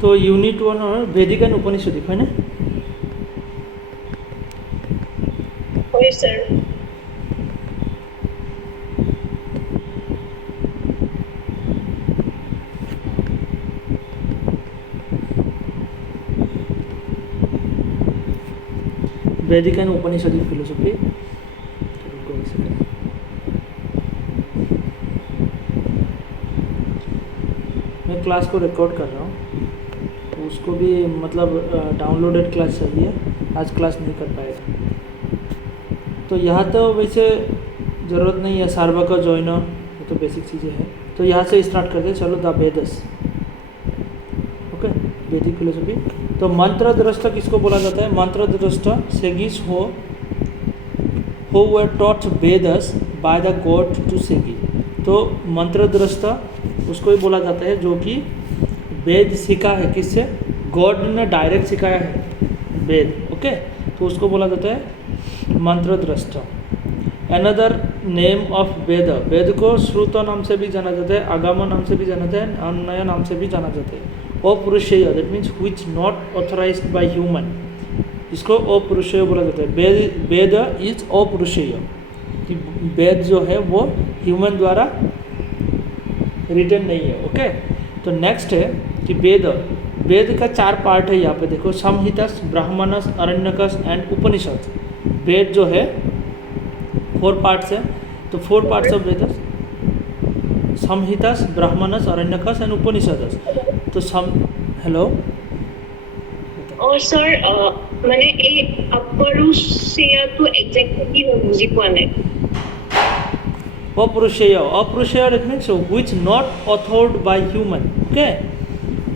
तो यूनिट 1 वैदिक एंड उपनिषदिक है ना। Okay sir. वैदिक एंड उपनिषदिक फिलोसफी। रुको एक सेकंड। मैं क्लास को रिकॉर्ड कर रहा हूँ, तो उसको भी मतलब डाउनलोडेड क्लास चाहिए, आज क्लास नहीं कर पाएगा। तो यहाँ तो वैसे ज़रूरत नहीं है सार्वा का जॉइनर, ये तो बेसिक चीज़ें हैं। तो यहाँ से स्टार्ट करते हैं, चलो द वेदस। ओके, वैदिक फिलोसफी। तो मंत्र दृष्टा किसको बोला जाता है? मंत्र दृष्टा सेगिस who were taught Vedas by the god to sages. तो मंत्र दृष्टा उसको ही बोला जाता है जो कि वेद सीखा है, किससे? गॉड ने डायरेक्ट सिखाया है वेद। ओके, तो उसको बोला जाता है मंत्र दृष्टा। अनदर नेम ऑफ वेद, वेद को श्रुत नाम से भी जाना जाता है, आगम नाम से भी जाना जाता है, अन्वय नाम से भी जाना जाता है। अपुरुषेय, that means which not authorized by human, इसको अपुरुषेय बोला जाता है। वेद इज अपुरुषेय, कि वेद जो है वो ह्यूमन द्वारा रिटन नहीं है। ओके, तो नेक्स्ट है कि वेद, वेद का 4 पार्ट है यहाँ पे देखो, संहितास, ब्राह्मणस, अरण्यकस एंड उपनिषद। वेद जो है 4 पार्ट्स है, तो 4 parts of Veda, Samhitas, Brahmanas, Aranyakas and Upanishads. तो हेलो। और सर মানে এই अपरुषेयটো एक्जेक्टली বুজি পোৱা নাই। अपुरुषेय, अपुरुषेय it means which not authored by human. Okay,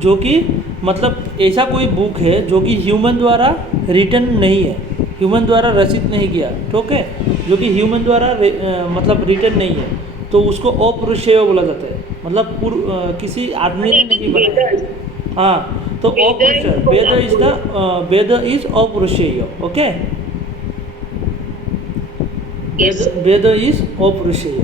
जो कि मतलब ऐसा कोई बुक है जो कि ह्यूमन द्वारा रिटन नहीं है, ह्यूमन द्वारा रचित नहीं किया, ठीक है, जो कि ह्यूमन द्वारा मतलब रिटन नहीं है, तो उसको अपुरुषेय बोला जाता है। मतलब किसी आदमी ने नहीं बनाया। हाँ, तो अपुरुषेय, वेद इज अपुरुषेय। ओके, वेद इज अपुरुषेय।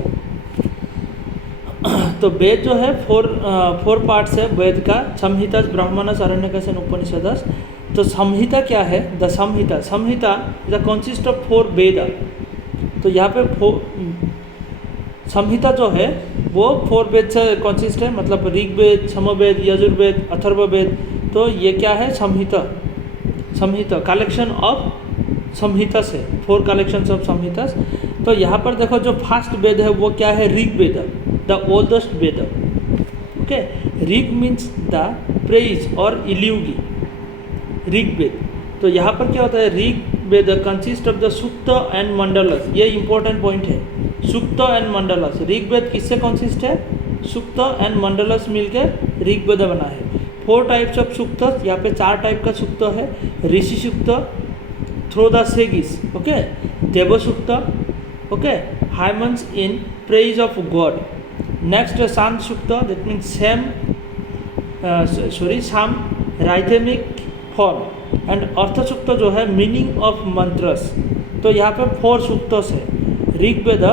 तो वेद जो है 4 पार्ट्स है वेद का, संहिता, ब्राह्मणस, अरण्यकस एंड उपनिषदस। तो संहिता क्या है? The Samhita, Samhita the consist of 4 वेद। तो यहाँ पे संहिता जो है वो 4 वेद से कंसिस्ट है, मतलब ऋग्वेद, समवेद, यजुर्वेद, अथर्ववेद। तो ये क्या है? संहिता, संहिता कलेक्शन ऑफ संहिता से, 4 कलेक्शन ऑफ संहिता। तो यहाँ पर देखो जो फर्स्ट वेद है वो क्या है? Rigveda, the oldest Veda. Okay, Rig means the praise और इल्यूगी, ऋग्वेद। तो यहाँ पर क्या होता है? Rigveda consist of the sukta and mandalas. ये इंपॉर्टेंट पॉइंट है, सूक्त एंड मंडलस। ऋग्वेद किससे कंसिस्ट है? सूक्त एंड मंडलस मिलकर ऋग्वेद बना है। 4 टाइप्स ऑफ सूक्त, यहाँ पे 4 टाइप का सूक्त है। ऋषि सूक्त थ्रू द सेगिस, okay, Deva Sukta, okay, hymns in praise of god. Next Shant Sukta, that means साम राइथमिक फॉर्म। एंड अर्थ सूक्त जो है मीनिंग ऑफ मंत्रस। तो यहाँ पे 4 सूक्तस है। ऋग्वेद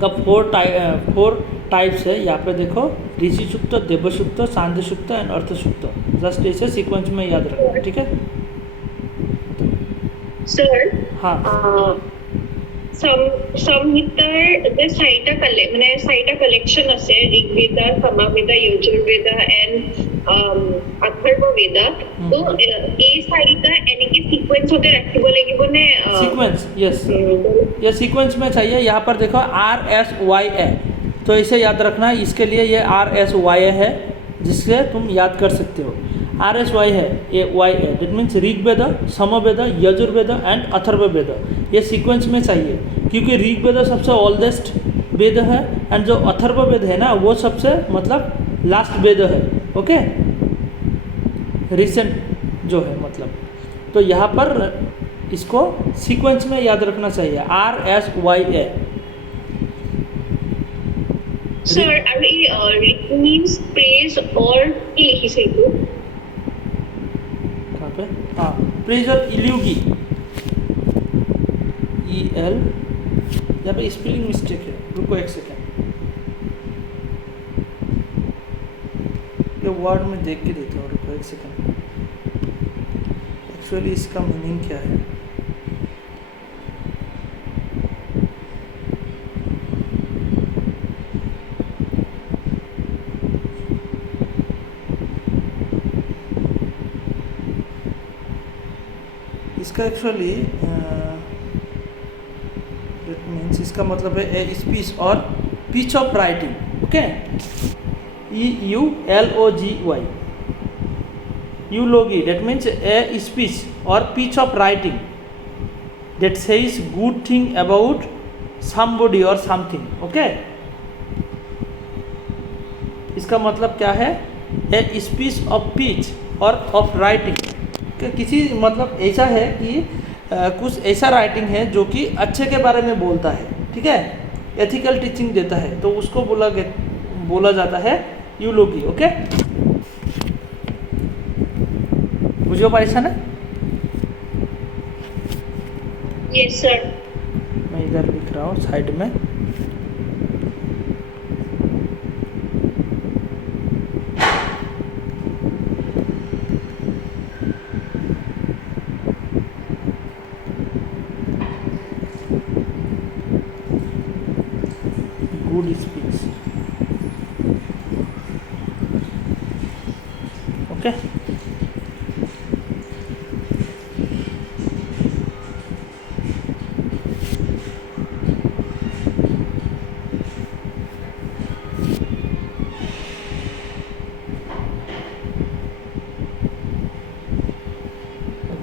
का 4 टाइप्स है, यहाँ पे देखो, ऋषि सूक्त, देव सूक्त, शांति सूक्त एंड अर्थ सूक्त। जस्ट ऐसे सीक्वेंस में याद रखना, ठीक है सर? हाँ, संहितार जे 4টা মানে 4টা কালেকশন আছে, ঋগ্বেদ, সামবেদ, যজুর্বেদ এন্ড অথর্ববেদ। তো এই 4টা এনেকে সিকোয়েন্সতে ৰাখিব লাগিব নে? सीक्वेंस, यस, ये सीक्वेंस में चाहिए। यहाँ पर देखो RSYA, तो इसे याद रखना है। इसके लिए ये RSYA है जिससे तुम याद कर सकते हो। RSY है YA, that means Rigveda, Samaveda, Yajurveda and Atharvaveda. ये सीक्वेंस में चाहिए क्योंकि ऋग्वेद सबसे ओल्डेस्ट वेद है एंड जो अथर्ववेद है ना वो सबसे मतलब लास्ट वेद है। ओके, रिसेंट जो है मतलब। तो यहाँ पर इसको सीक्वेंस में याद रखना चाहिए, RSYA। सर अरे मींस प्रेज और কি লিখিছে এইটো? कहाँ पे? हाँ, प्रेज और इल्यूगी, EL। यहाँ पे स्पेलिंग मिस्टेक है, रुको एक सेकेंड। ये वर्ड में देख के देता हूँ, रुको एक सेकंड। एक्चुअली इसका मीनिंग क्या है? इसका एक्चुअली इट मीन्स, इसका मतलब है ए स्पीच और pitch of writing. Okay, EULOGY, यूलोगी, that means a speech or pitch of writing that says good thing about somebody or something. Okay, इसका मतलब क्या है? ए स्पीच ऑफ पिच और of writing, किसी मतलब ऐसा है कि कुछ ऐसा राइटिंग है जो कि अच्छे के बारे में बोलता है, ठीक है, एथिकल टीचिंग देता है, तो उसको बोला जाता है यूलोगी। ओके, बुझो पाइसा ना? Yes sir. मैं इधर लिख रहा हूँ साइड में। Good speech. Okay,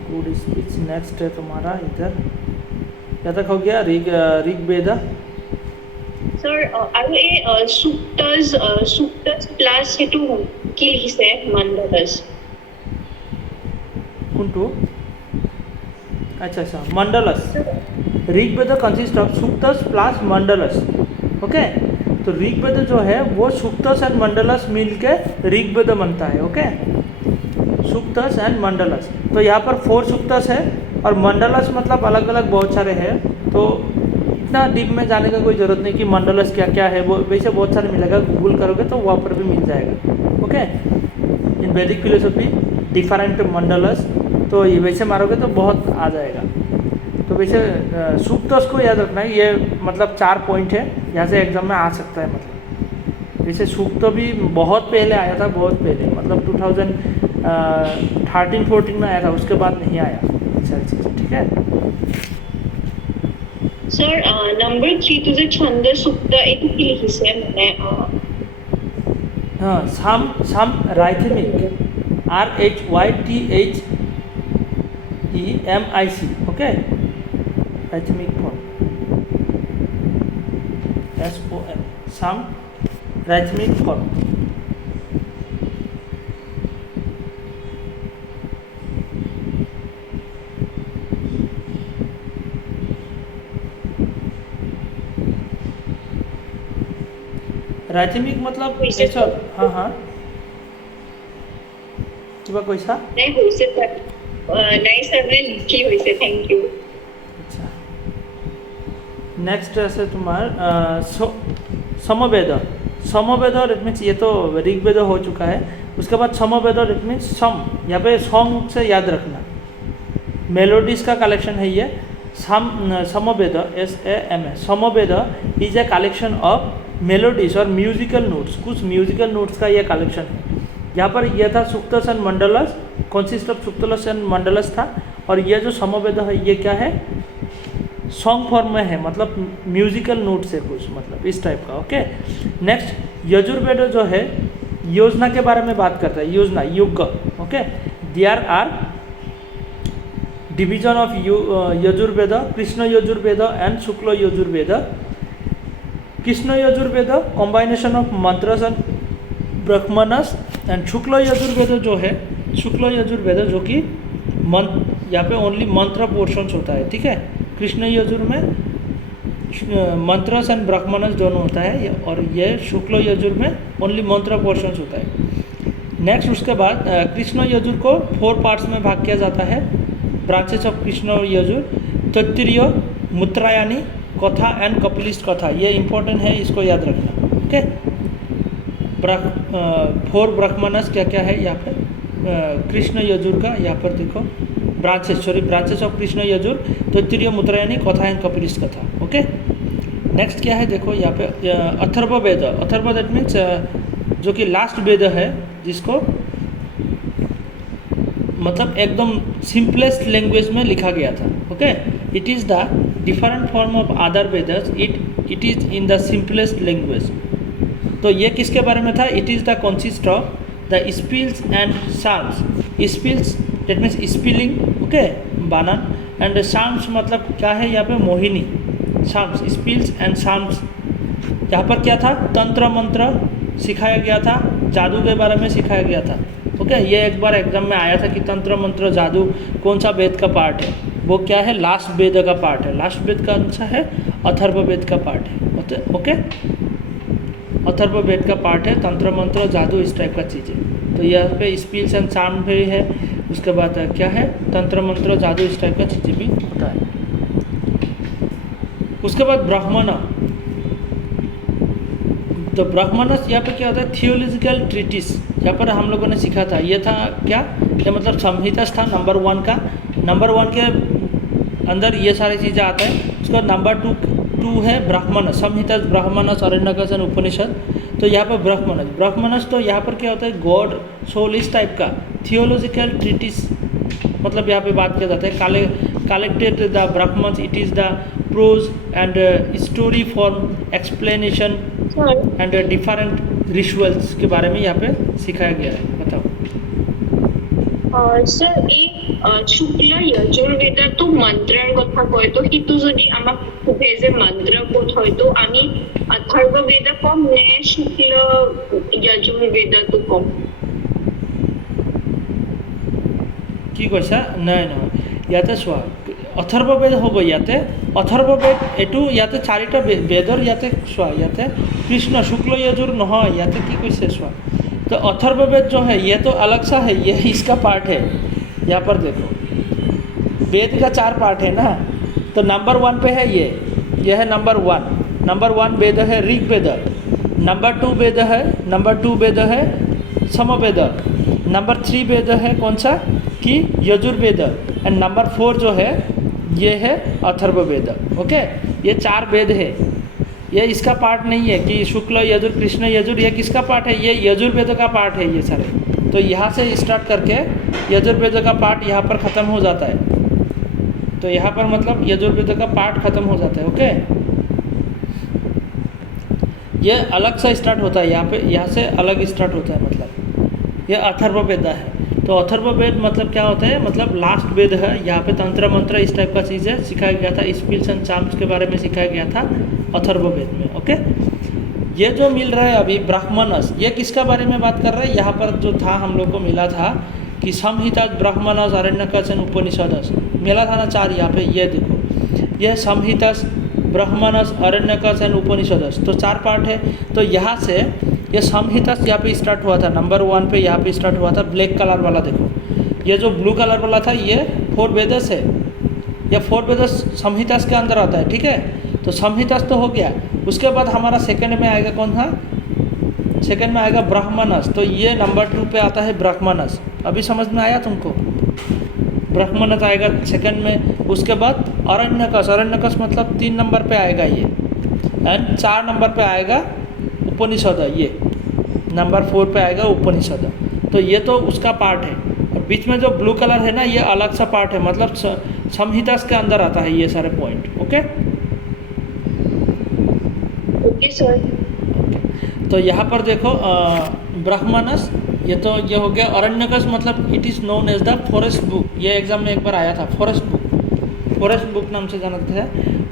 good speech. Next है तुम्हारा इधर, क्या तक हो गया? ऋग्वेद। सर আৰু এই সুক্তজ প্লাস সেইটো কি লিখিছে মণ্ডলস? कुंटू, अच्छा, mandalas. Rigveda consist of suktas plus mandalas. Okay, तो ऋग्वेद जो है वो सूक्तस एंड मंडलस मिल के ऋग्वेद बनता है। ओके, सूक्तस एंड मंडलस, तो यहाँ पर 4 सूक्तस है और मंडलस मतलब अलग अलग बहुत सारे हैं, तो इतना डीप में जाने का कोई ज़रूरत नहीं कि मंडलस क्या क्या है, वो वैसे बहुत सारे मिलेगा, गूगल करोगे तो वहाँ पर भी मिल जाएगा। ओके, इन वैदिक फिलोसफी डिफरेंट मंडलस, तो ये वैसे मारोगे तो बहुत आ जाएगा। तो वैसे सूक्तस को याद रखना है, ये मतलब 4 पॉइंट है, यहाँ से एग्जाम में आ सकता है। मतलब वैसे सूक्त भी बहुत पहले आया था, बहुत पहले, मतलब 2013-14 में आया था, उसके बाद नहीं आया सारी चीज़, ठीक है। सर नंबर 3 तुझे छंद सुक्त এইটো কি লিখিছে মানে? हाँ, साम राइथमिक, RHYTHEMIC। ओके, राइथमिक फॉर्म SOM, साम राइथमिक फॉर्म। राइथमिक मतलब ऐसा, हाँ हाँ, किंवा कैसा? नाही होइছে सर, नाही सर मैं लिखी होइছে, थैंक यू। अच्छा, नेक्स्ट ऐसे तुम्हारा समवेद। समवेद इट मीन्स, ये तो ऋग्वेद हो चुका है, उसके बाद समवेद इट मीन्स सम, यहाँ पे सॉन्ग से याद रखना, मेलोडीज का कलेक्शन है ये। Samaveda SAM, Samaveda is a collection of melodies और म्यूजिकल नोट्स, कुछ म्यूजिकल नोट्स का ये कलेक्शन है। यहाँ पर यह था suktas and mandalas, consist of suktas and mandalas था, और यह जो समवेद है ये क्या है? सॉन्ग फॉर्म में है, मतलब म्यूजिकल नोट्स है कुछ, मतलब इस टाइप का। ओके, नेक्स्ट यजुर्वेद जो है योजना के बारे में बात करता है, योजना, युग। Okay, there are division of Yajurveda, Krishna Yajurveda and Shukla Yajurveda. Krishna Yajurveda combination of mantras and Brahmanas, and Shukla Yajurveda जो है, शुक्ल यजुर्वेद जो कि यहाँ पे ओनली मंत्र पोर्शंस होता है, ठीक है। कृष्ण यजुर में मंत्रस एंड ब्रह्मणस दोनों होता है, और ये शुक्ल यजुर में ओनली मंत्र पोर्शंस होता है। नेक्स्ट उसके बाद कृष्ण यजुर को 4 पार्ट्स में भाग किया जाता है, ब्रांचेस ऑफ कृष्ण यजुर, तत्तीय, मुत्रायणी, कथा एंड कपिलिस्ट कथा। ये इंपॉर्टेंट है, इसको याद रखना। ओके, फोर ब्राह्मणस क्या क्या है यहाँ पे, कृष्ण यजुर का यहाँ पर देखो ब्रांचेस ऑफ कृष्ण यजुर, तैत्तिरीय मुद्रायणी, कथायन कपिलिस कथा। ओके, नेक्स्ट क्या है देखो यहाँ पे अथर्व वेद। अथर्व दैट मीन्स जो कि लास्ट वेद है, जिसको मतलब एकदम सिंपलेस्ट लैंग्वेज में लिखा गया था। Okay, it is the different form of other Vedas, it is in the simplest language. तो ये किसके बारे में था? It is the consist of the spells and psalms. Spells that means spelling, okay, बानन, एंड साम्स मतलब क्या है यहाँ पे, मोहिनी। साम्स, स्पिल्स एंड साम्स, यहाँ पर क्या था, तंत्र मंत्र सिखाया गया था, जादू के बारे में सिखाया गया था। ओके, ये एक बार एग्जाम में आया था कि तंत्र मंत्र जादू कौन सा वेद का पार्ट है, वो क्या है, लास्ट वेद का पार्ट है। लास्ट वेद का कौन सा है, अथर्व वेद का पार्ट है। ओके, अथर्व वेद का पार्ट है, तंत्र मंत्र जादू इस टाइप का चीज़ें। तो यहाँ पे स्पिल्स एंड साउंड भी है, उसके बाद क्या है, तंत्र मंत्र जादू इस टाइप का चीज़ें भी होता है। उसके बाद ब्राह्मण। तो ब्राह्मणस यहाँ पे क्या होता है, थियोलॉजिकल ट्रीटिस। यहाँ पर हम लोगों ने सीखा था, ये था क्या, ये मतलब संहितास था नंबर 1 का। नंबर 1 के अंदर ये सारी चीज़ें आता है। उसके बाद नंबर 2 है ब्राह्मणस, संहितास, ब्राह्मणस, अरण्यकस एंड उपनिषद। तो यहाँ पर ब्राह्मणस तो यहाँ पर क्या होता है, गॉड सोल इस टाइप का थियोलॉजिकल ट्रीटिस, मतलब यहाँ पे बात किया जाता है। Collected the Brahmans, it is the prose and story form explanation and different rituals के बारे में यहाँ पे सिखाया गया है। बताओ सर, এই শুক্ল যজুর্বেদতো মন্ত্ৰৰ কথা কয়, তো সেইটো যদি আমাক সোধে যে মন্ত্ৰ ক'ত হয়, তো আমি অথৰ্ব বেদ কম নে শুক্ল যজুৰ্বেদটো কম? কি কৈছা? নাই নহয়, ইয়াতে চোৱা, অথৰ্ব বেদ হ'ব ইয়াতে। অথৰ্ব বেদ এইটো ইয়াতে চাৰিটা বেদৰ ইয়াতে চোৱা, ইয়াতে कृष्ण शुक्ल यजुर নহয়, ইয়াতে কি কৈছে চোৱা। तो अथर्व वेद जो है ये तो अलग सा है, ये इसका पार्ट है। यहाँ पर देखो वेद का 4 पार्ट है ना, तो नंबर 1 पे है ये है नंबर 1। नंबर 1 वेद है ऋग्वेद। नंबर 2 वेद है समवेद। नंबर 3 वेद है कौन सा, कि यजुर्वेद। एंड नंबर 4 जो है ये है अथर्व वेद। ओके, ये 4 वेद है, ये इसका पार्ट नहीं है कि शुक्ल यजुर कृष्ण यजुर, ये किसका पार्ट है, ये यजुर्वेद का पार्ट है ये सारे। तो यहाँ से स्टार्ट करके यजुर्वेद का पार्ट यहाँ पर ख़त्म हो जाता है। तो यहाँ पर मतलब यजुर्वेद का पार्ट ख़त्म हो जाता है। ओके, ये अलग सा स्टार्ट होता है, यहाँ से अलग स्टार्ट होता है, मतलब ये अथर्व वेद है। तो अथर्व वेद मतलब क्या होता है, मतलब लास्ट वेद है। यहाँ पे तंत्र मंत्र इस टाइप का चीज़ें सिखाया गया था, स्पिल्स एंड चार्म्स के बारे में सिखाया गया था अथर्व वेद में। ओके, ये जो मिल रहा है अभी ब्राह्मणस, ये किसका बारे में बात कर रहा है, यहाँ पर जो था हम लोग को मिला था कि संहिता, ब्राह्मणस, अरण्यकस एंड उपनिषदस मिला था ना 4। यहाँ पे ये देखो, ये संहितास, ब्राह्मणस, अरण्यकस एंड उपनिषदस, तो 4 पार्ट है। तो यहाँ से ये संहितास यहाँ पे स्टार्ट हुआ था, नंबर 1 पे यहाँ पे स्टार्ट हुआ था, ब्लैक कलर वाला देखो। ये जो ब्लू कलर वाला था ये 4 वेदस है, ये 4 वेदस संहितास के अंदर आता है। ठीक है, तो संहितास तो हो गया। उसके बाद हमारा सेकंड में आएगा कौन था, सेकंड में आएगा ब्राह्मणस। तो ये नंबर 2 पे आता है ब्राह्मणस। अभी समझ में आया तुमको, ब्राह्मणस आएगा सेकंड में। उसके बाद अरण्यकस, अरण्यकस मतलब 3 नंबर पे आएगा ये, एंड 4 नंबर पे आएगा उपनिषद, ये नंबर 4 पे आएगा उपनिषद। तो ये तो उसका पार्ट है, और बीच में जो ब्लू कलर है ना ये अलग सा पार्ट है, मतलब संहितास के अंदर आता है ये सारे पॉइंट। Okay okay sir. तो यहाँ पर देखो ब्राह्मणस, ये तो ये हो गया। अरण्यकस मतलब it is known as the forest book, ये एग्जाम में एक बार आया था, फॉरेस्ट बुक नाम से जाना जाता है।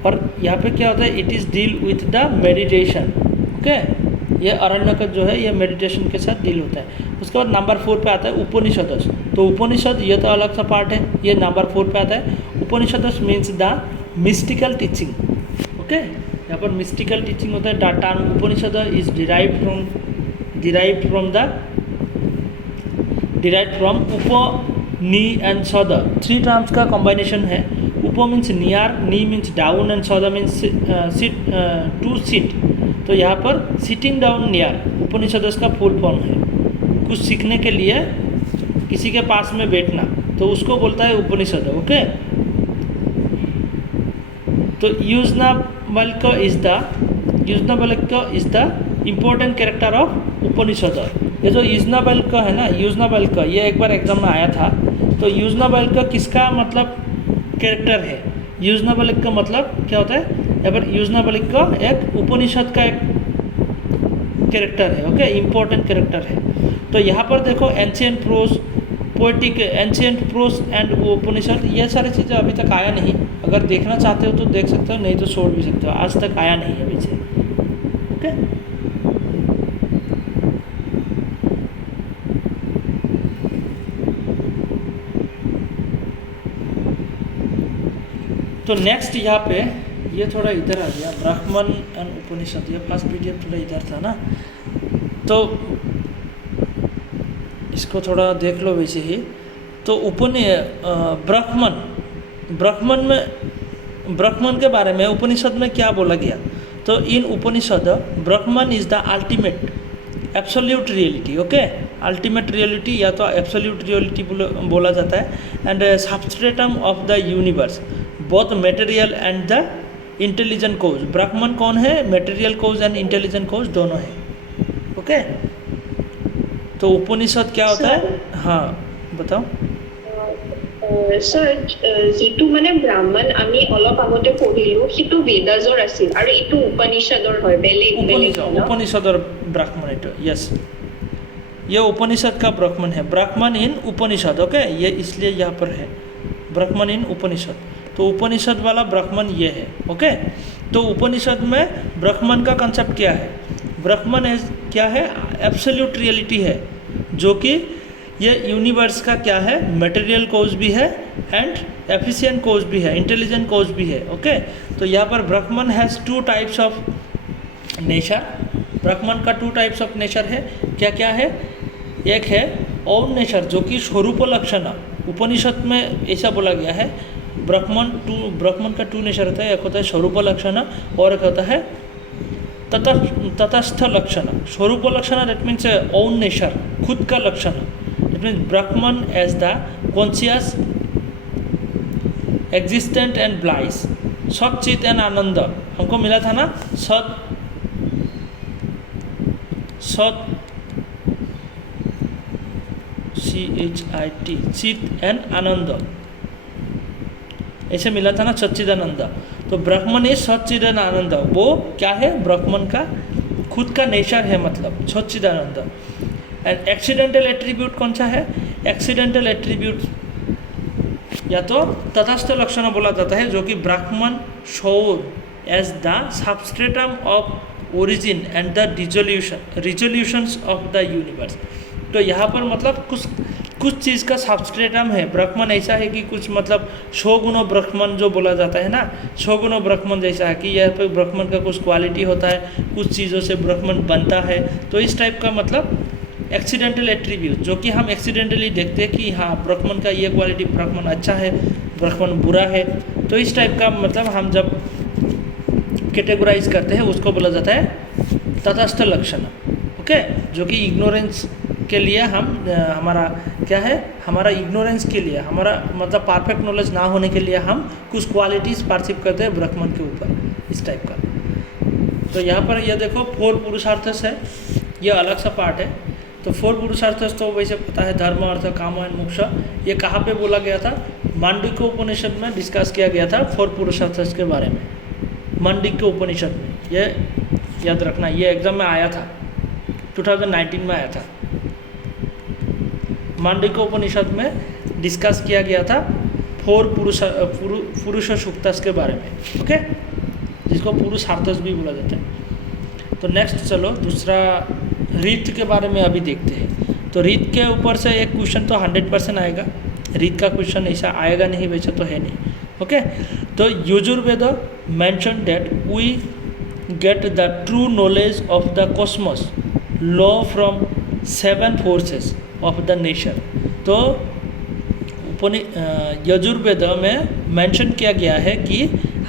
और यहाँ पे क्या होता है, it is deal with the meditation. Okay, ये अरण्यकस जो है ये मेडिटेशन के साथ डील होता है। उसके बाद नंबर 4 पे आता है उपनिषदस। तो उपनिषद ये तो अलग सा पार्ट है, ये नंबर 4 पे आता है। Upanishads means the mystical teaching. Okay, यहाँ पर मिस्टिकल टीचिंग होता है। The term Upanishad is derived from upa, ni and सद, 3 टर्म्स का कॉम्बिनेशन है। उप means near, knee means down and सद मीन्स टू सिट। तो यहाँ पर सिटिंग डाउन नियर उपनिषद का फुल फॉर्म है, कुछ सीखने के लिए किसी के पास में बैठना, तो उसको बोलता है उपनिषद। ओके, तो Yajnavalkya is the important character of Upanishad. ये जो युज्नावल्क्य है ना, युज्नावल्क्य ये एक बार एग्जाम में आया था। तो युज्नावल्क्य किसका मतलब कैरेक्टर है? युज्नावल्क्य मतलब क्या होता है? यहाँ पर युज्नावल्क्य एक उपनिषद का एक कैरेक्टर है। ओके, इम्पोर्टेंट कैरेक्टर है। तो यहाँ पर देखो ancient prose, poetic, ancient prose and Upanishad, ये सारी चीज़ें अभी तक आया नहीं। अगर देखना चाहते हो तो देख सकते हो, नहीं तो छोड़ भी सकते हो, आज तक आया नहीं है अभी से। ओके, तो नेक्स्ट यहाँ पे ये थोड़ा इधर आ गया, ब्राह्मण एंड उपनिषद। ये फर्स्ट पीडीएफ थोड़ा इधर था ना, तो इसको थोड़ा देख लो वैसे ही। तो ब्राह्मण के बारे में उपनिषद में क्या बोला गया? तो in Upanishad Brahman is the ultimate absolute reality. Okay, ultimate reality या तो एब्सोल्यूट रियलिटी बोला जाता है, and substratum of the universe, both material and the intelligent cause. Brahman कौन है? Material cause and intelligent cause दोनों है। ओके, तो उपनिषद क्या होता है? हाँ बताओ। सर, যিটো মানে ব্ৰাহ্মণ আমি অলপ আগতে পঢ়িলো সেইটো বেদাজৰ আছিল আৰু এইটো উপনিষদৰ হয়, বেলেগ বেলেগ उपनिषद और ब्राह्मण है। यस, ये उपनिषद का ब्राह्मण है, ब्राह्मण इन उपनिषद। ओके, ये इसलिए यहाँ पर है ब्राह्मण इन उपनिषद। तो उपनिषद वाला ब्राह्मण ये है। ओके, तो उपनिषद में ब्राह्मण का कंसेप्ट क्या है? ब्राह्मण क्या है? एब्सोल्यूट रियलिटी है, जो कि ये यूनिवर्स का क्या है? मटेरियल कोज भी है एंड एफिशिएंट कोज भी है, इंटेलिजेंट कोज भी है। ओके, तो यहाँ पर ब्राह्मण हैज़ 2 टाइप्स ऑफ नेचर। ब्राह्मण का 2 टाइप्स ऑफ नेचर है। क्या क्या है? एक है ओन नेचर, जो कि स्वरूप लक्षण, उपनिषद में ऐसा बोला गया है। ब्राह्मण का 2 नेचर होता है, एक होता है स्वरूप लक्षण और एक होता है तटस्थ लक्षण। स्वरूप लक्षण दैट मीन्स ओन नेचर, खुद का लक्षण। It means Brahman as the conscious, existent and bliss, Sachit and Ananda. हमको मिला था ना सत CHIT, चित एंड आनंद, ऐसे मिला था ना सच्चिदानंद। तो ब्राह्मण इज सच्चिदानंद आनंद, वो क्या है? ब्राह्मण का खुद का नेचर है, मतलब सच्चिदानंद। एंड एक्सीडेंटल एट्रीब्यूट कौन सा है? एक्सीडेंटल एट्रीब्यूट या तो तटस्थ लक्षण बोला जाता है, जो कि Brahman shore as the substratum of origin and the resolutions of the universe. तो यहाँ पर मतलब कुछ चीज़ का सबस्ट्रेटम है। ब्राह्मण ऐसा है कि कुछ मतलब शोगुण ब्राह्मण जो बोला जाता है ना, शोगुण ब्राह्मण जैसा है कि यह पे ब्राह्मण का कुछ क्वालिटी होता है, कुछ चीज़ों से ब्राह्मण बनता है। तो इस टाइप का मतलब एक्सीडेंटल एट्रीब्यूट, जो कि हम एक्सीडेंटली देखते हैं कि हाँ ब्राह्मण का ये क्वालिटी, ब्राह्मण अच्छा है, ब्राह्मण बुरा है। तो इस टाइप का मतलब हम जब कैटेगराइज करते हैं उसको बोला जाता है तटस्थ लक्षण। ओके, जो कि इग्नोरेंस के लिए हम हमारा क्या है? हमारा इग्नोरेंस के लिए, हमारा मतलब परफेक्ट नॉलेज ना होने के लिए हम कुछ क्वालिटीज़ परसीव करते हैं ब्राह्मण के ऊपर, इस टाइप का। तो यहाँ पर ये देखो 4 पुरुषार्थस है, ये अलग सा पार्ट है। तो 4 पुरुषार्थस तो वैसे पता है, धर्म, अर्थ, काम एंड मोक्ष। ये कहाँ पे बोला गया था? मांडुक्य उपनिषद में डिस्कस किया गया था 4 पुरुषार्थस के बारे में, मांडुक्य उपनिषद में। ये याद रखना, ये एग्जाम में आया था, 2019 में आया था। मांडुक्य उपनिषद में डिस्कस किया गया था 4 पुरुष सूक्तस के बारे में। ओके, जिसको पुरुषार्थस भी बोला जाता है। तो नेक्स्ट चलो दूसरा रीत के बारे में अभी देखते हैं। तो रीत के ऊपर से एक क्वेश्चन तो 100% आएगा, रीत का क्वेश्चन ऐसा आएगा नहीं, वैसे तो है नहीं। ओके, तो Yajurveda mention that we get the true knowledge of the cosmos law from 7 forces of the nature. तो यजुर्वेद में मेंशन किया गया है कि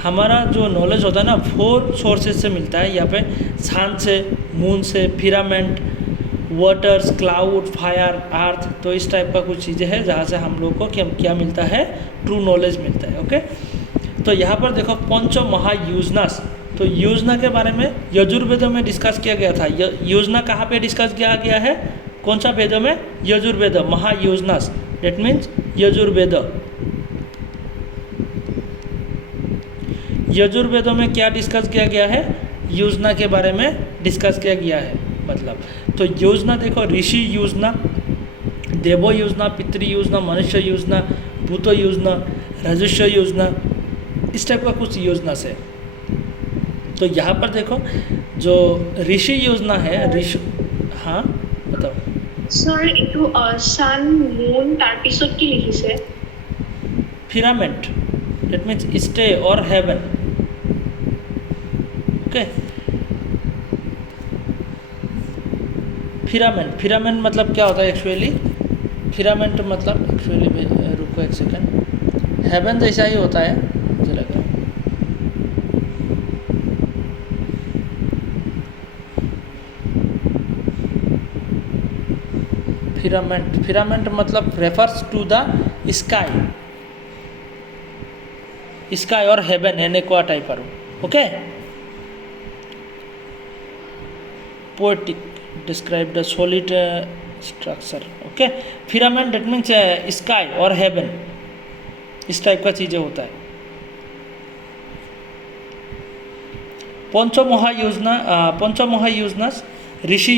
हमारा जो नॉलेज होता है ना 4 सोर्सेज से मिलता है। यहाँ पे सन से, मून से, फिरामेंट, वाटर्स, क्लाउड, फायर, अर्थ। तो इस टाइप का कुछ चीज़ें हैं जहाँ से हम लोग को क्या मिलता है, ट्रू नॉलेज मिलता है। ओके, तो यहाँ पर देखो पंच महायुजनास। तो योजना के बारे में यजुर्वेद में डिस्कस किया गया था। योजना कहाँ पे डिस्कस किया गया है, कौन सा वेद में, यजुर्वेद, महायोजनास, डेट मीन्स यजुर्वेद। यजुर्वेद में क्या डिस्कस किया गया है, योजना के बारे में डिस्कस किया गया है। मतलब तो योजना देखो, ऋषि योजना, देवो योजना, पितृ योजना, मनुष्य योजना, भूत योजना, राजस्व योजना, इस टाइप का कुछ योजना से। तो यहाँ पर देखो जो ऋषि योजना है, ऋषि, हाँ बताओ। স্যার একটু সান মুন তার পিছত কি লিখিছে? फिरामेंट, डेट मीन्स स्टे और हेवन। ओके, फिरामेंट मतलब क्या होता है एक्चुअली, फिरामेंट मतलब एक्चुअली, रुको एक सेकेंड, हेवन जैसा ही होता है मुझे लग रहा है। फिरामेंट मतलब रेफर्स टू द स्काई और हेवन एने को टाइप पर। Okay, poetic describe the solid structure. Okay, firmament that means sky और हेवन, इस टाइप का चीज़ें होता है। पंचमहायोजना, ऋषि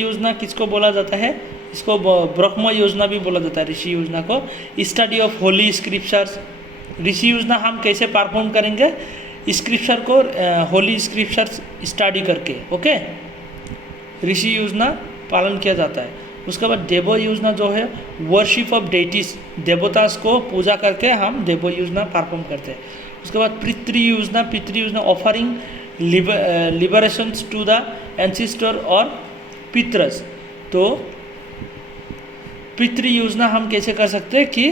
योजना किसको बोला जाता है, इसको ब्रह्म योजना भी बोला जाता है। ऋषि योजना को स्टडी ऑफ होली स्क्रिप्चर्स। ऋषि योजना हम कैसे परफॉर्म करेंगे, स्क्रिप्चर को होली स्क्रिप्चर्स स्टडी करके। ओके, ऋषि योजना पालन किया जाता है। उसके बाद देवो योजना जो है, वर्शिप ऑफ डेटीज, देवतास को पूजा करके हम देवो योजना परफॉर्म करते हैं। उसके बाद पितृ योजना ऑफरिंग लिबरेशंस टू द एंसेस्टर और पितरस। तो पितृ योजना हम कैसे कर सकते हैं कि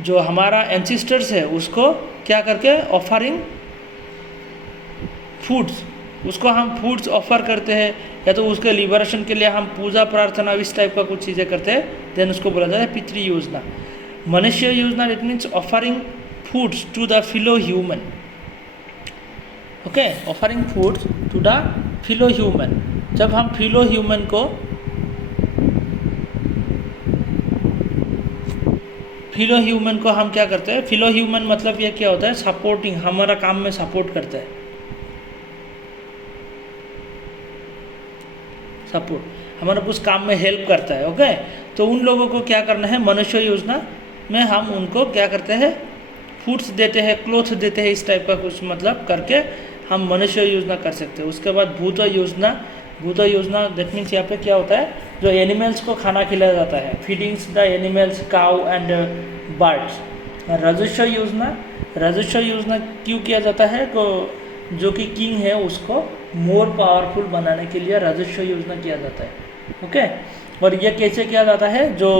जो हमारा एंसेस्टर्स है उसको क्या करके ऑफरिंग फूड्स, उसको हम फूड्स ऑफर करते हैं, या तो उसके लिबरेशन के लिए हम पूजा प्रार्थना इस टाइप का कुछ चीज़ें करते हैं, देन उसको बोला जाता है पितृ योजना। मनुष्य योजना it means offering foods to the fellow human. Okay, offering foods to the fellow human. जब हम फिलो ह्यूमन को हम क्या करते हैं, फिलो ह्यूमन मतलब ये क्या होता है, सपोर्टिंग, हमारा काम में सपोर्ट करता है, सपोर्ट, हमारा कुछ काम में हेल्प करता है। ओके, तो उन लोगों को क्या करना है, मनुष्य योजना में हम उनको क्या करते हैं, फूड्स देते हैं, क्लोथ देते हैं, इस टाइप का कुछ मतलब करके हम मनुष्य योजना कर सकते हैं। उसके बाद भूत योजना दैट मीन्स यहाँ पे क्या होता है, जो एनिमल्स को खाना खिलाया जाता है, feedings the animals, cow and birds. राजस्व योजना क्यों किया जाता है, तो जो कि किंग है उसको मोर पावरफुल बनाने के लिए राजस्व योजना किया जाता है। ओके, और ये कैसे किया जाता है, जो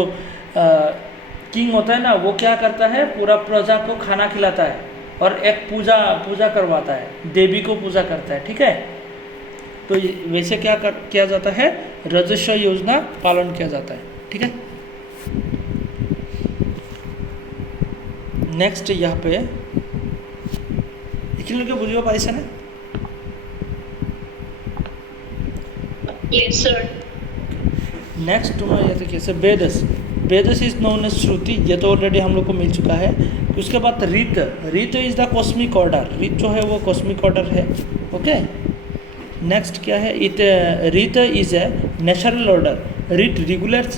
किंग होता है ना, वो क्या करता है, पूरा प्रजा को खाना खिलाता है और एक पूजा करवाता है, देवी को पूजा करता है। ठीक है, तो वैसे किया जाता है, राजस्व योजना पालन किया जाता है। ठीक है, नेक्स्ट यहाँ पे এইখিনিলৈকে বুজিব পাৰিছেনে? Yes sir. नेक्स्ट तुम्हारे यहाँ कैसे वेदस इज नोन एज श्रुति, ये तो ऑलरेडी हम लोग को मिल चुका है। उसके बाद Rta is the cosmic order, Rta जो है वो कॉस्मिक ऑर्डर है। ओके, नेक्स्ट क्या है, Rta is a natural order. Rta regulates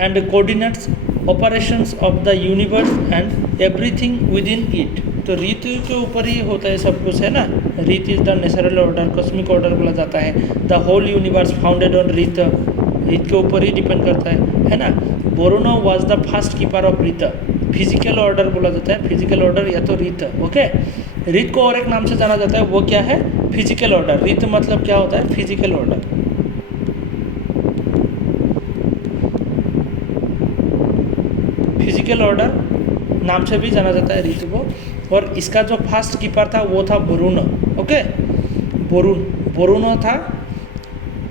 and coordinates operations of the universe and everything within it. तो ऋतु के ऊपर ही होता है सब कुछ, है ना। Rta is the natural order, cosmic order बोला जाता है। The whole universe founded on Rta के ऊपर ही डिपेंड करता है ना। Varuna was the first keeper of Rta, physical order बोला जाता है, फिजिकल ऑर्डर या तो ऋत। ओके, ऋत को और एक नाम से जाना जाता है, वो क्या है, फिजिकल ऑर्डर। ऋत मतलब क्या होता है, फिजिकल ऑर्डर। फिजिकल ऑर्डर नाम से भी जाना जाता है ऋतु को। और इसका जो फर्स्ट कीपर था वो था वरुण। ओके, वरुण था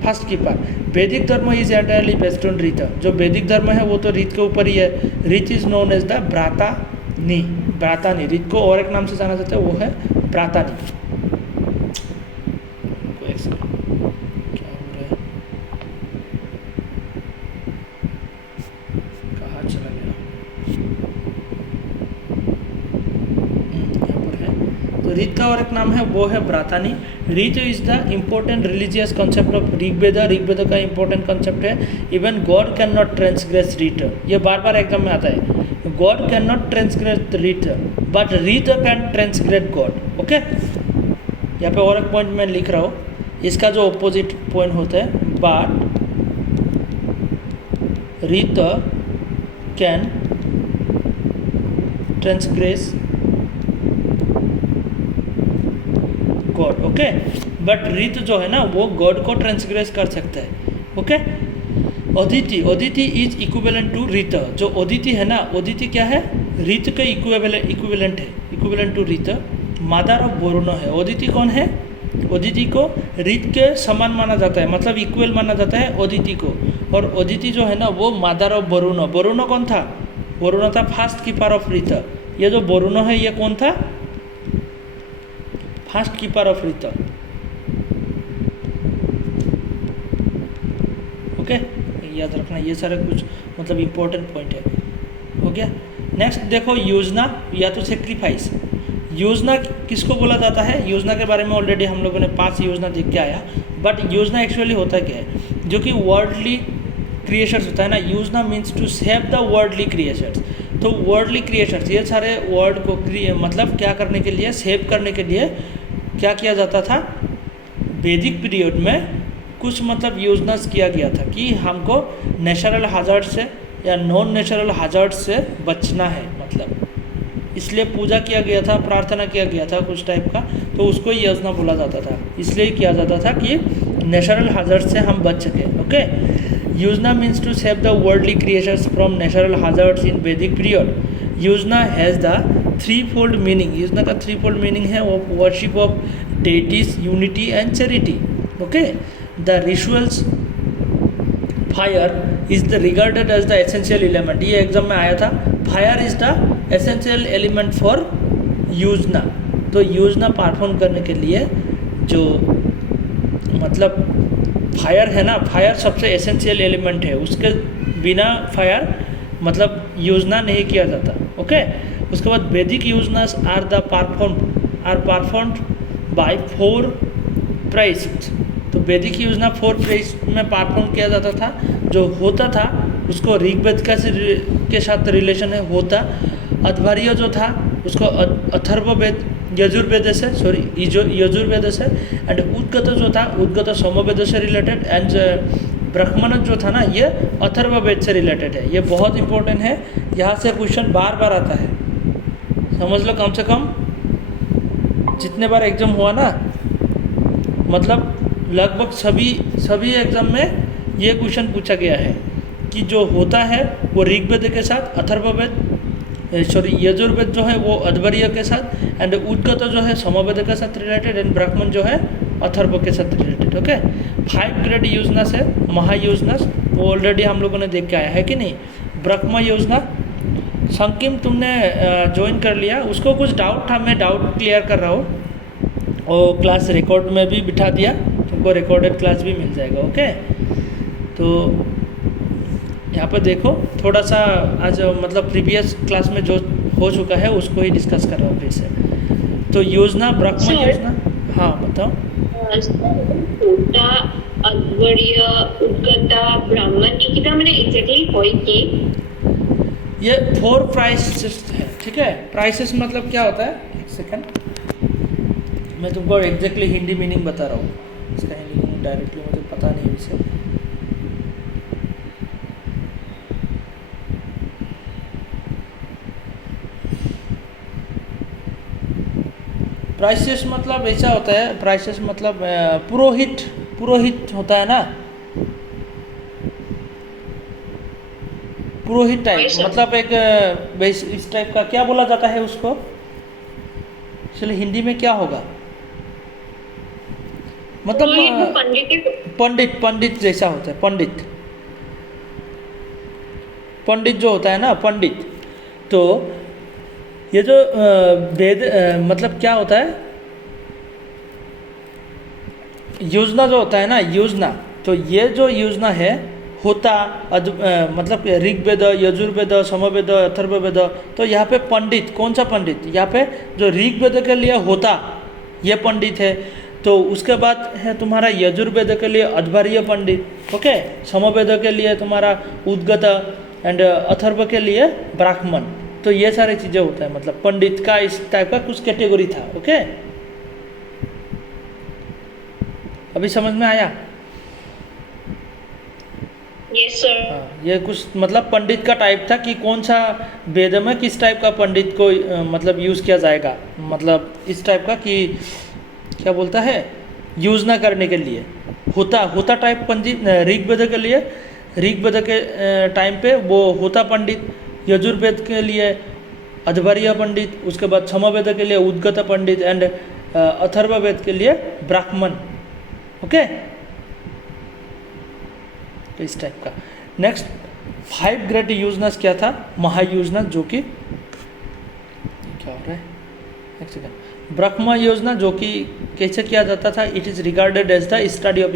फर्स्ट कीपर। वैदिक धर्म इज एंटायरली बेस्ड ऑन ऋत। जो वैदिक धर्म है वो तो ऋत के ऊपर ही है। Rta is known as the ब्रातानी। ऋत को और एक नाम से जाना जाता है, वो है ब्रातानी। क्या हो रहा है, कहाँ चला गया, यहाँ पर है। तो ऋत का और एक नाम है वो है ब्रातानी। Rta is the important religious concept of Rigveda. Rigveda का इम्पोर्टेंट कॉन्सेप्ट है। Even god can not transgress Rta, ये बार बार एग्जाम में आता है। God can not transgress Rta but Rta can transgress god. Okay, यहाँ पे और एक पॉइंट मैं लिख रहा हूँ, इसका जो ऑपोजिट पॉइंट होता है, but Rta can transgress god. Okay, but Rta जो है ना वो गॉड को ट्रांसग्रेस कर सकता है। Okay, Aditi is equivalent to Rta. जो अदिति है ना, अदिति क्या है, ऋत के इक्विवेलेंट है, equivalent to Rta. Mother of Varuna है। अदिति कौन है, अदिति को ऋत के समान माना जाता है, मतलब इक्वल माना जाता है अदिति को। और अदिति जो है ना वो मदर ऑफ वरुण। वरुण कौन था, वरुण था फर्स्ट कीपर ऑफ ऋत। ये जो वरुण है ये कौन था, फर्स्ट कीपर ऑफ ऋत। ओके, याद रखना, ये सारे कुछ मतलब इम्पोर्टेंट पॉइंट है। हो गया। नेक्स्ट देखो, योजना या तो सेक्रीफाइस। योजना किसको बोला जाता है, योजना के बारे में ऑलरेडी हम लोगों ने 5 योजना देख के आया। बट योजना एक्चुअली होता क्या है, जो कि वर्ल्डली क्रिएशंस होता है ना। योजना means to save the worldly creations. तो वर्ल्डली क्रिएशंस, ये सारे वर्ल्ड को मतलब क्या करने के लिए, सेव करने के लिए क्या किया जाता था, वैदिक पीरियड में कुछ मतलब योजनास किया गया था कि हमको नेचुरल हैज़ार्ड से या नॉन नेचुरल हैज़ार्ड से बचना है। मतलब इसलिए पूजा किया गया था, प्रार्थना किया गया था कुछ टाइप का, तो उसको योजना बोला जाता था। इसलिए किया जाता था कि नेचुरल हैज़ार्ड से हम बच सकें। Okay, yojana means to save the worldly creations from natural hazards in Vedic period. योजना हैज़ द 3-fold मीनिंग। योजना का 3-fold मीनिंग है of worship of deities, unity and charity. Okay, the rituals fire is the regarded as the essential element. ये exam में आया था, fire is the essential element for योजना। तो योजना परफॉर्म करने के लिए जो मतलब फायर है ना, फायर सबसे एसेंशियल एलिमेंट है, उसके बिना फायर मतलब योजना नहीं किया जाता। ओके, उसके बाद वैदिक योजनास आर परफॉर्म्ड बाय 4 प्राइसेस। तो वैदिक योजना 4 प्राइस में परफॉर्म किया जाता था। जो होता था उसको ऋग्वेद के साथ रिलेशन है होता। अध्वर्य जो था उसको अथर्ववेद यजुर्वेद से यजुर्वेद से, एंड उद्गत जो था उद्गत समवेद से रिलेटेड, एंड ब्रह्मण जो था ना ये अथर्ववेद से रिलेटेड है। ये बहुत इंपॉर्टेंट है, यहाँ से क्वेश्चन बार बार आता है, समझ लो। कम से कम जितने बार एग्जाम हुआ ना, मतलब लगभग सभी एग्जाम में ये क्वेश्चन पूछा गया है कि जो होता है वो ऋग्वेद के साथ, अथर्ववेद यजुर्वेद जो है वो अध्वर्य के साथ, एंड उद्गत जो है समवेद के साथ रिलेटेड, एंड ब्राह्मण जो है अथर्व के साथ रिलेटेड। ओके, 5 ग्रेड योजना से महायोजना वो ऑलरेडी हम लोगों ने देख के आया है कि नहीं। ब्रह्म योजना, संकिम तुमने ज्वाइन कर लिया, उसको कुछ डाउट था, मैं डाउट क्लियर कर रहा हूँ। और क्लास रिकॉर्ड में भी बिठा दिया, तुमको रिकॉर्डेड क्लास भी मिल जाएगा। ओके, तो यहाँ पर देखो थोड़ा सा आज मतलब प्रीवियस क्लास में जो हो चुका है उसको ही डिस्कस कर रहा हूँ फिर से। तो योजना, ब्रह्म योजना, हाँ बताओ। होता, अध्वर्य, उद्गता, ब्राह्मण कितना मैंने एग्जैक्टली पॉइंट की। ये 4 प्राइसेस है, ठीक है। प्राइसेस मतलब क्या होता है, एक सेकंड मैं तुमको एग्जैक्टली हिंदी मीनिंग बता रहा हूँ। इसका हिंदी मीनिंग डायरेक्टली मुझे पता नहीं वैसे। प्राइसेस मतलब ऐसा होता है, प्राइसेस मतलब पुरोहित होता है ना, पुरोहित टाइप, वैसा। मतलब एक इस टाइप का क्या बोला जाता है उसको, चलिए हिंदी में क्या होगा, पुरोहित वो मतलब पंडित ही पंडित, पंडित जैसा होता है, पंडित, पंडित जो होता है ना पंडित। तो ये जो वेद मतलब क्या होता है, योजना जो होता है ना, योजना, तो ये जो योजना है होता मतलब ऋग्वेद, यजुर्वेद, समवेद, अथर्ववेद, तो यहाँ पे पंडित, कौन सा पंडित, यहाँ पे जो ऋग्वेद के लिए होता ये पंडित है, तो उसके बाद है तुम्हारा यजुर्वेद के लिए अध्वर्य पंडित, ओके, समवेद के लिए तुम्हारा उद्गत एंड अथर्व के लिए ब्राह्मण। तो ये सारी चीज़ें होता है, मतलब पंडित का इस टाइप का कुछ कैटेगरी था, ओके। अभी समझ में आया? Yes sir. हाँ, ये कुछ मतलब पंडित का टाइप था कि कौन सा वेद में किस टाइप का पंडित को मतलब यूज़ किया जाएगा, मतलब इस टाइप का कि क्या बोलता है, योजना करने के लिए होता टाइप पंडित ऋग्वेद के लिए, ऋग्वेद के टाइम पे वो होता पंडित, यजुर्वेद के लिए अध्वर्य पंडित, उसके बाद समवेद के लिए उद्गत पंडित एंड अथर्ववेद के लिए ब्राह्मण, ओके। तो इस टाइप का। नेक्स्ट 5 ग्रेट योजनास क्या था, महायोजना, जो कि क्या हो रहा है, एक सेकंड, ब्रह्म योजना जो कि कैसे किया जाता था, it is regarded as the study of